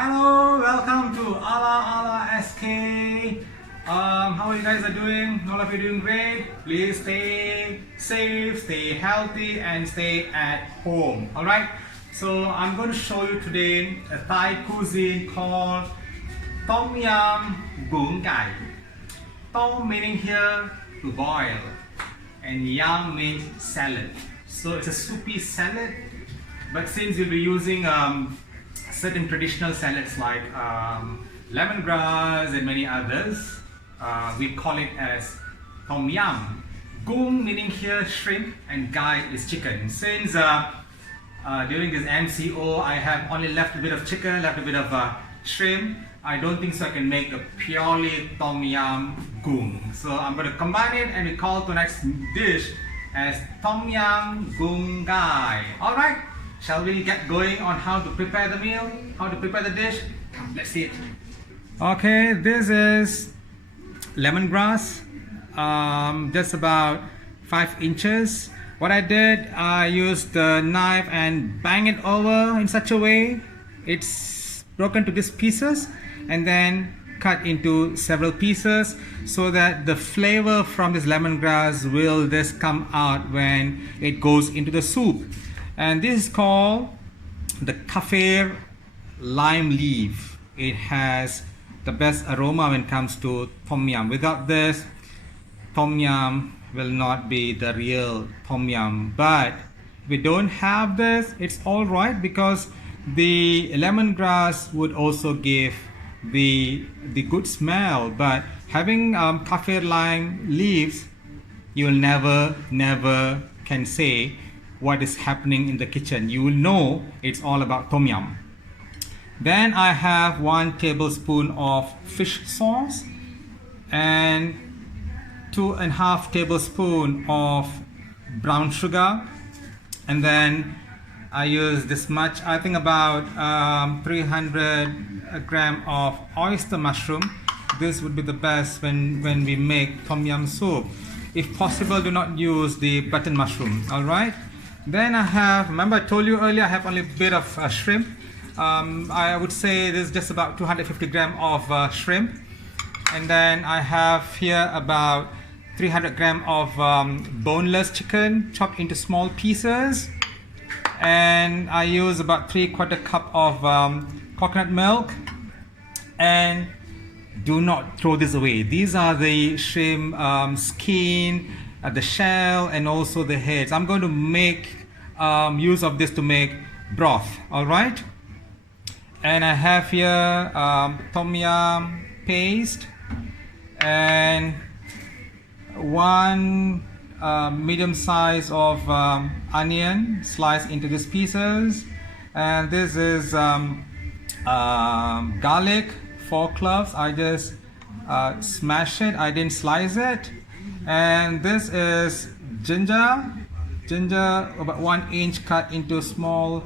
Hello, welcome to Ala SK. How you guys are doing? All of you doing great? Please stay safe, stay healthy, and stay at home. All right. So I'm going to show you today a Thai cuisine called Tomyam Goong Gai. Tom meaning here to boil, and yam means salad. So it's a soupy salad. But since you'll be using certain traditional salads like lemongrass and many others, we call it as Tomyam. Goong meaning here shrimp and Gai is chicken. Since during this MCO I have only left a bit of chicken, left a bit of shrimp, I don't think so I can make a purely Tomyam Goong. So I'm going to combine it and we call tonight's dish as Tomyam Goong Gai. Alright, shall we get going on how to prepare the meal, how to prepare the dish? Come, let's see it. Okay, this is lemongrass, just about 5 inches. What I did, I used the knife and bang it over in such a way it's broken to these pieces, and then cut into several pieces so that the flavor from this lemongrass will just come out when it goes into the soup. And this is called the kaffir lime leaf. It has the best aroma when it comes to tom yum. Without this, tom yum will not be the real tom yum. But if we don't have this, it's all right, because the lemongrass would also give the good smell. But having kaffir lime leaves, you will never can say what is happening in the kitchen. You will know it's all about tom yum. Then I have 1 tablespoon of fish sauce and 2.5 tablespoon of brown sugar, and then I use this much, I think about 300 gram of oyster mushroom. This would be the best when we make tom yum soup. If possible, do not use the button mushroom. All right. Then I have, remember I told you earlier, I have only a bit of shrimp. I would say this is just about 250 gram of shrimp. And then I have here about 300 gram of boneless chicken chopped into small pieces. And I use about 3/4 cup of coconut milk. And do not throw this away. These are the shrimp skin, the shell, and also the heads. I'm going to make use of this to make broth. All right. And I have here tom yum paste and 1 medium size of onion sliced into these pieces, and this is garlic, 4 cloves. I just smash it, I didn't slice it. And this is ginger about 1 inch cut into small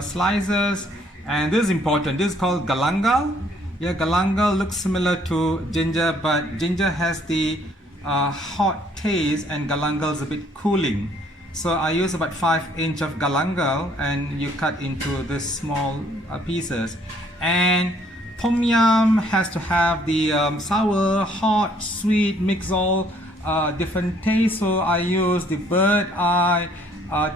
slices. And this is important, this is called galangal. Yeah, galangal looks similar to ginger, but ginger has the hot taste and galangal is a bit cooling. So I use about 5 inch of galangal, and you cut into this small pieces. And tom yum has to have the sour, hot, sweet, mix all different tastes. So I use the bird eye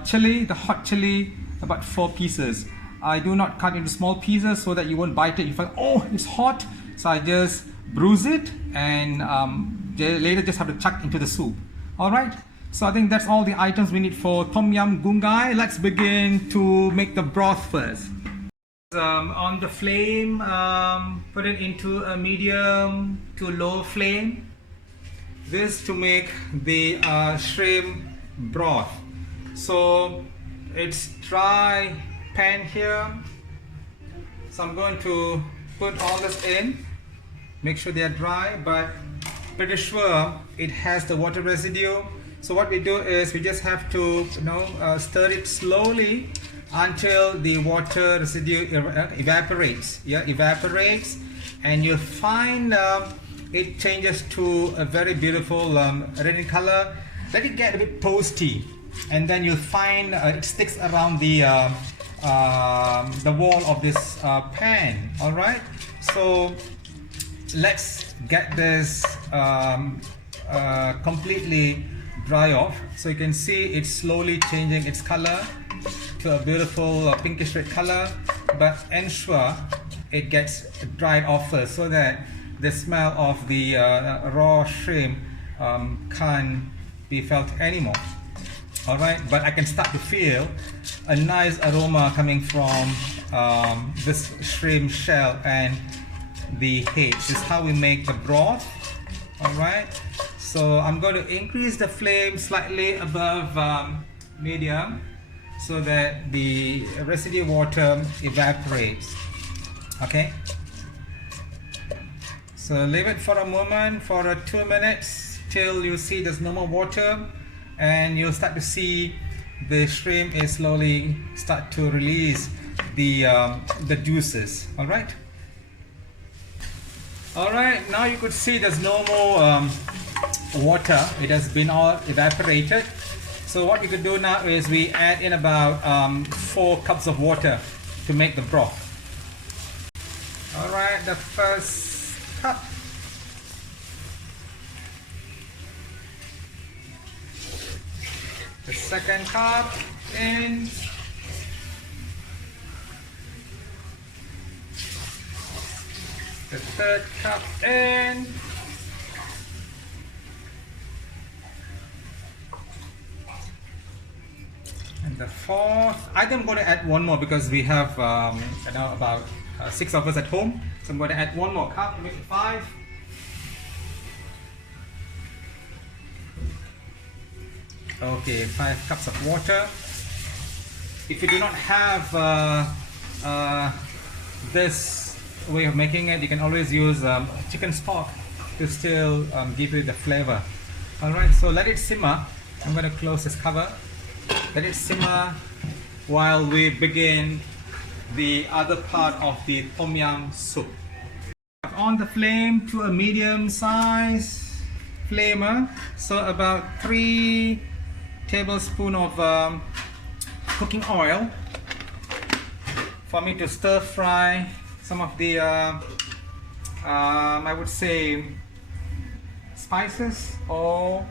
chili, the hot chili, about 4 pieces. I do not cut into small pieces so that you won't bite it. You feel, oh, it's hot. So I just bruise it and later just have to chuck into the soup. All right. So I think that's all the items we need for Tomyam Goong Gai. Let's begin to make the broth first. On the flame, put it into a medium to low flame. This to make the shrimp broth. So it's dry pan here. So I'm going to put all this in. Make sure they are dry, but pretty sure it has the water residue. So what we do is we just have to stir it slowly until the water residue evaporates. Yeah, evaporates, and you'll find it changes to a very beautiful red in color. Let it get a bit toasty, and then you'll find it sticks around the the wall of this pan. All right, so let's get this completely dry off. So you can see it's slowly changing its color to a beautiful pinkish red color, but ensure it gets dried off first so that the smell of the raw shrimp can't be felt anymore. All right, but I can start to feel a nice aroma coming from this shrimp shell and the head. This is how we make the broth. All right, so I'm going to increase the flame slightly above medium so that the residue water evaporates. Okay, so leave it for a moment, for 2 minutes, till you see there's no more water, and you'll start to see the shrimp is slowly start to release the juices. All right. All right, now you could see there's no more water. It has been all evaporated. So what we could do now is we add in about 4 cups of water to make the broth. All right, the first cup. The second cup in. The third cup in. And the fourth. I think I'm going to add one more because we have about 6 of us at home. So I'm going to add one more cup to make it 5. Okay, 5 cups of water. If you do not have this way of making it, you can always use chicken stock to still give you the flavor. All right, so let it simmer. I'm going to close this cover. Let it simmer while we begin the other part of the tom yum soup. On the flame to a medium size flamer, so about 3 tablespoons of cooking oil for me to stir fry some of the I would say spices, or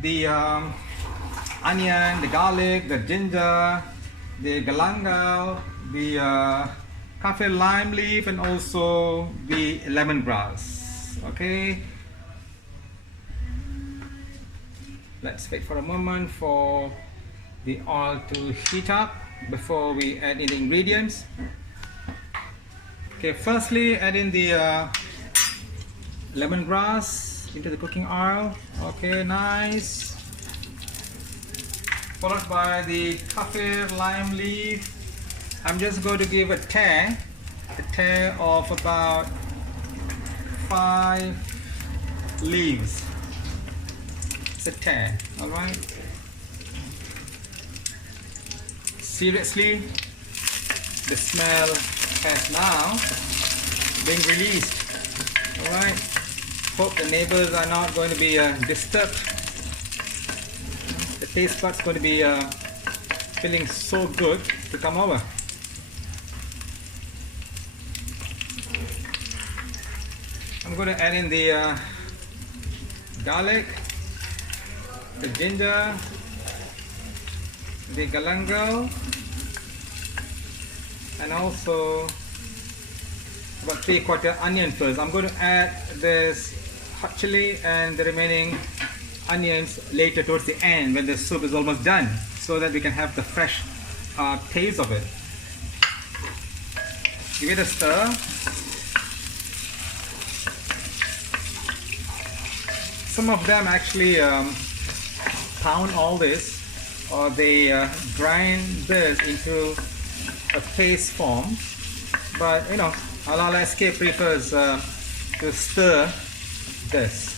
the onion, the garlic, the ginger, the galangal, the kaffir lime leaf, and also the lemongrass. Okay, let's wait for a moment for the oil to heat up before we add in the ingredients. Okay, firstly add in the lemongrass into the cooking oil. Okay, nice. Followed by the kaffir lime leaf. I'm just going to give a tear of about 5 leaves. It's a tear, all right. Seriously, the smell has now been released. All right. Hope the neighbors are not going to be disturbed. The taste bud's going to be feeling so good to come over. I'm going to add in the garlic, the ginger, the galangal, and also about 3/4 onion first. I'm going to add this hot chili and the remaining onions later towards the end when the soup is almost done, so that we can have the fresh taste of it. Give it a stir. Some of them actually pound all this, or they grind this into a paste form, but you know, Halal Escape prefers to stir this,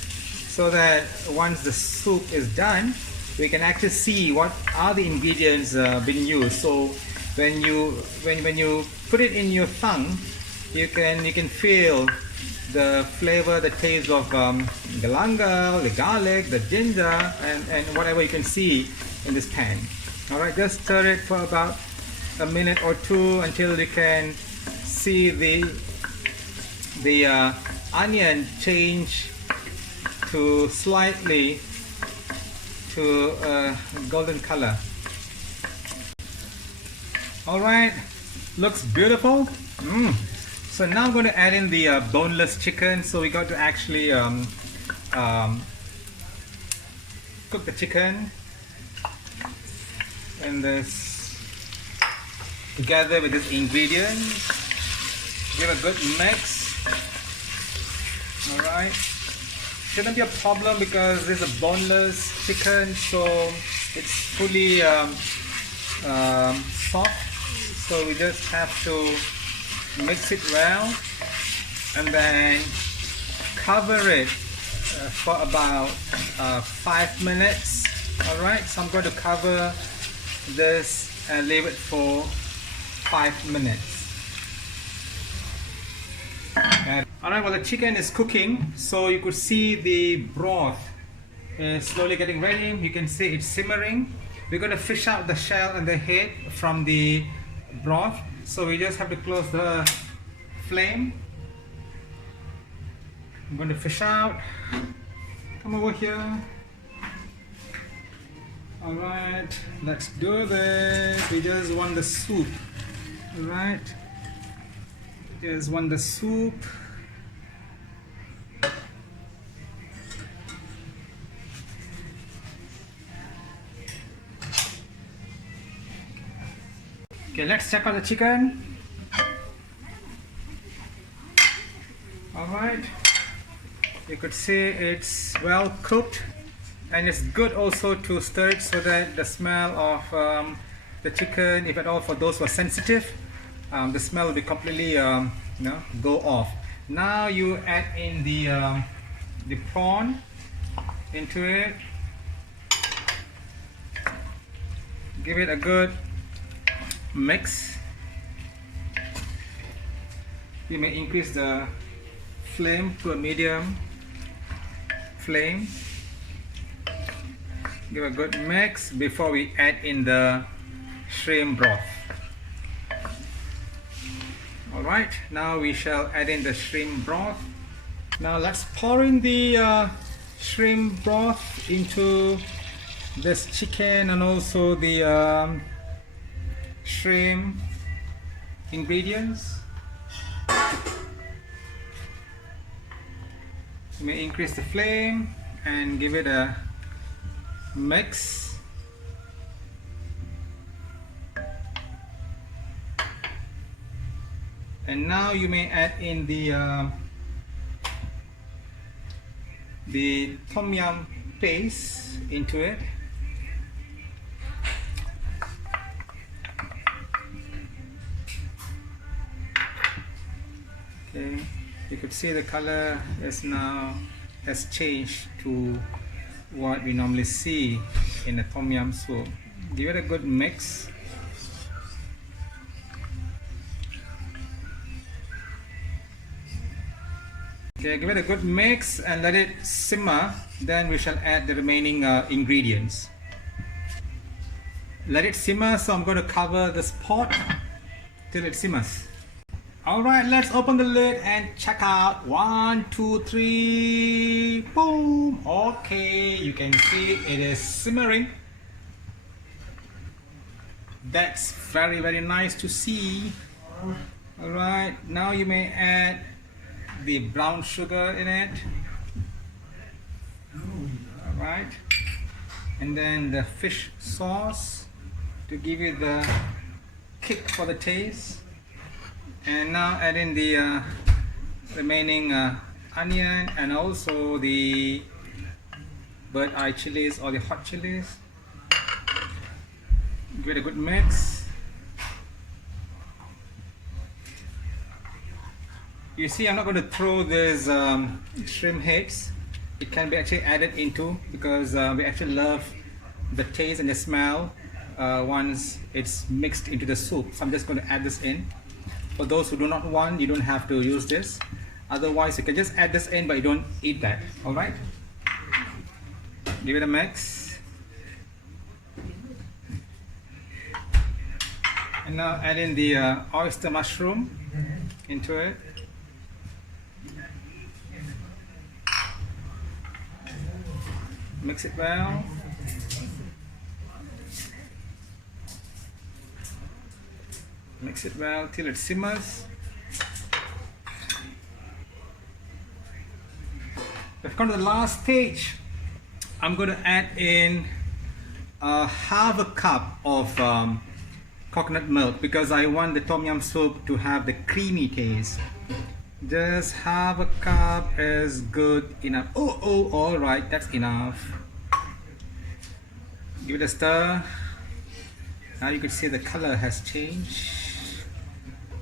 so that once the soup is done, we can actually see what are the ingredients being used. So when you put it in your tongue, you can feel the flavor, the taste of galangal, the garlic, the ginger, and whatever you can see in this pan. All right, just stir it for about a minute or two until you can see the onion change to slightly to golden color. All right, looks beautiful. So now I'm going to add in the boneless chicken. So we got to actually cook the chicken and this together with this ingredient. Give a good mix. All right, shouldn't be a problem because this is a boneless chicken, so it's fully soft. So we just have to mix it well and then cover it for about 5 minutes. All right, so I'm going to cover this and leave it for 5 minutes. All right, well, the chicken is cooking, so you could see the broth is slowly getting ready. You can see it's simmering. We're going to fish out the shell and the head from the broth, so we just have to close the flame. I'm going to fish out. Come over here. All right, let's do this. We just want the soup. All right, just want the soup. Okay, let's check out the chicken. All right, you could see it's well cooked, and it's good also to stir it so that the smell of the chicken, if at all for those who are sensitive, the smell will be completely go off. Now you add in the prawn into it. Give it a good mix. You may increase the flame to a medium flame. Give a good mix before we add in the shrimp broth. Alright, now we shall add in the shrimp broth. Now let's pour in the shrimp broth into this chicken and also the shrimp ingredients. You may increase the flame and give it a mix. And now you may add in the tom yum paste into it. Okay, you could see the color has changed to what we normally see in a tom yum soup. Give it a good mix. Okay, give it a good mix and let it simmer. Then we shall add the remaining ingredients. Let it simmer, so I'm going to cover this pot till it simmers. Alright, let's open the lid and check out. 1, 2, 3, boom. Okay, you can see it is simmering. That's very, very nice to see. Alright, now you may add the brown sugar in it. Alright, and then the fish sauce to give you the kick for the taste. And now add in the remaining onion and also the bird eye chilies or the hot chilies. Give it a good mix. You see, I'm not going to throw these shrimp heads. It can be actually added into because we actually love the taste and the smell once it's mixed into the soup. So I'm just going to add this in. For those who do not want, you don't have to use this. Otherwise, you can just add this in, but you don't eat that. All right. Give it a mix. And now add in the oyster mushroom into it. Mix it well. Mix it well till it simmers. We've come to the last stage. I'm going to add in half a cup of coconut milk because I want the tom yum soup to have the creamy taste. Just half a cup is good enough. Oh, all right, that's enough. Give it a stir. Now you can see the color has changed.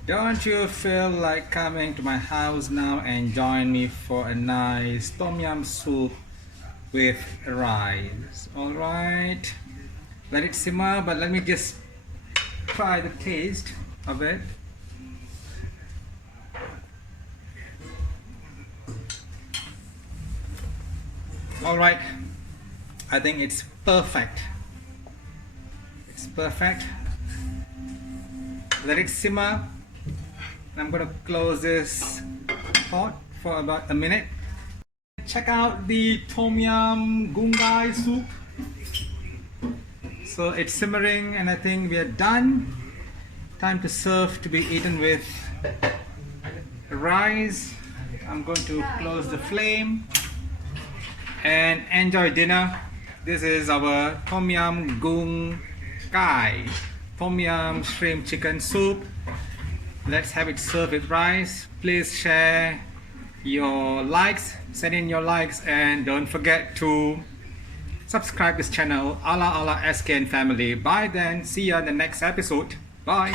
Don't you feel like coming to my house now and join me for a nice tom yum soup with rice? All right, let it simmer, but let me just try the taste of it. All right, I think it's perfect. It's perfect. Let it simmer. I'm going to close this pot for about a minute. Check out the Tomyam Goong Gai soup. So it's simmering and I think we are done. Time to serve, to be eaten with rice. I'm going to close the flame and enjoy dinner. This is our Tomyam Goong Gai, Tom Yum shrimp chicken soup. Let's have it served with rice. Please share your likes, send in your likes, and don't forget to subscribe this channel. Allah Allah SKN family. Bye then. See you in the next episode. Bye.